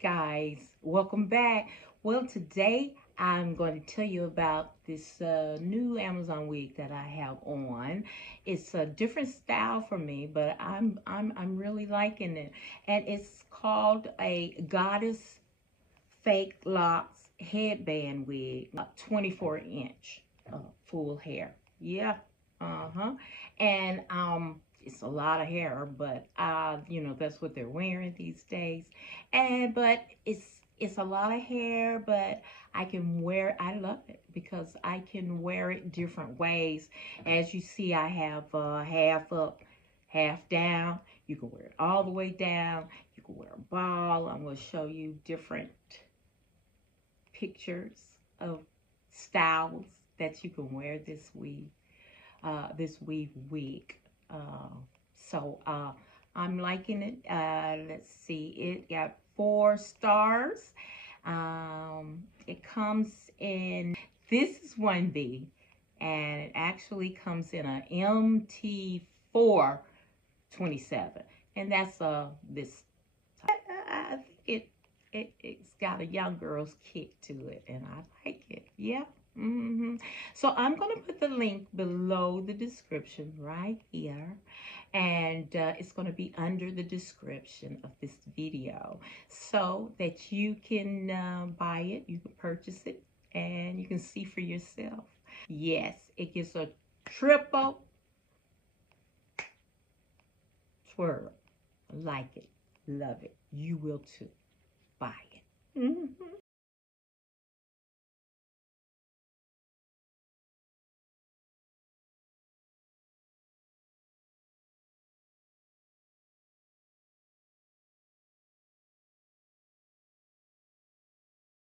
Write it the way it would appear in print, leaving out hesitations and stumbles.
guys, welcome back. Well, today I'm going to tell you about this new Amazon wig that I have on. It's a different style for me, but I'm really liking it, and it's called a Goddess Fake Locs Headband Wig, 24-inch full hair. Yeah, and it's a lot of hair, but you know, that's what they're wearing these days. But it's a lot of hair, but I can wear, I love it because I can wear it different ways. As you see, I have half up, half down. You can wear it all the way down. You can wear a ball. I'm going to show you different pictures of styles that you can wear this weave, this weave wig. I'm liking it. Let's see, it got 4 stars. It comes in, this is 1B, and it actually comes in a MT4 27, and that's this. I think it's got a young girl's kick to it, and I like it. Yeah. So I'm going to put the link below the description right here, and it's going to be under the description of this video so that you can buy it, you can purchase it, and you can see for yourself. Yes, it gets a triple twirl. Like it, love it. You will too. Buy it.